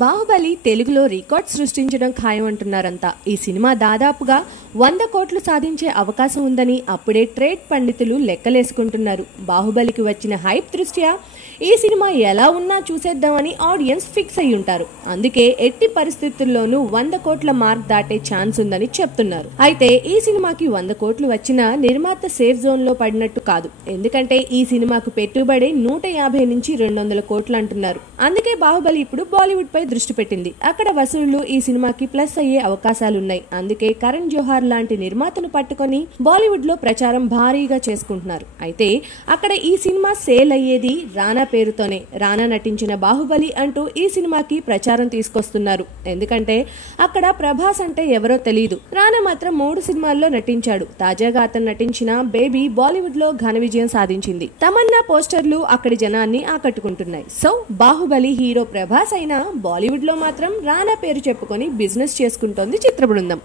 బాహుబలి తెలుగులో రికార్డ్ సృష్టించడం ఖాయం అంటున్నారంతా. ఈ సినిమా దాదాపుగా 100 కోట్లు సాధించే అవకాశం ఉందని అప్పుడే ట్రేడ్ పండితులు లెక్కలేసుకుంటున్నారు. బాహుబలికి వచ్చిన హైప్ దృష్ట్యా ఈ సినిమా ఎలా ఉన్నా చూసేద్దామని ఆడియన్స్ ఫిక్స్ అయి ఉంటారు. అందుకే ఎట్టి పరిస్థితుల్లోనూ 100 కోట్ల మార్క్ దాటే ఛాన్స్ ఉందని చెప్తున్నారు. అయితే ఈ సినిమాకి 100 కోట్లు వచ్చినా నిర్మాత సేఫ్ జోన్ లో పడినట్టు కాదు. ఎందుకంటే ఈ సినిమాకు పెట్టుబడి 150 నుంచి 200 కోట్లు అంటున్నారు. అందుకే బాహుబలి ఇప్పుడు బాలీవుడ్ పై దృష్టి పెట్టింది. అక్కడ వసూళ్లు ఈ సినిమాకి ప్లస్ అయ్యే అవకాశాలున్నాయి. అందుకే కరణ్ జోహార్ లాంటి నిర్మాతను పట్టుకొని బాలీవుడ్ లో ప్రచారం భారీగా చేసుకుంటున్నారు. అయితే అక్కడ ఈ సినిమా సేల్ అయ్యేది రానా పేరుతోనే. రానా నటించిన బాహుబలి అంటూ ఈ సినిమాకి ప్రచారం తీసుకొస్తున్నారు. ఎందుకంటే అక్కడ ప్రభాస్ అంటే ఎవరో తెలియదు. రానా మాత్రం 3 సినిమాల్లో నటించాడు. తాజాగా అతను నటించిన బేబీ బాలీవుడ్ లో ఘన విజయం సాధించింది. తమన్నా పోస్టర్లు అక్కడి జనాన్ని ఆకట్టుకుంటున్నాయి. సో బాహుబలి హీరో ప్రభాస్ అయినా బాలీవుడ్ లో మాత్రం రానా పేరు చెప్పుకొని బిజినెస్ చేసుకుంటోంది చిత్ర బృందం.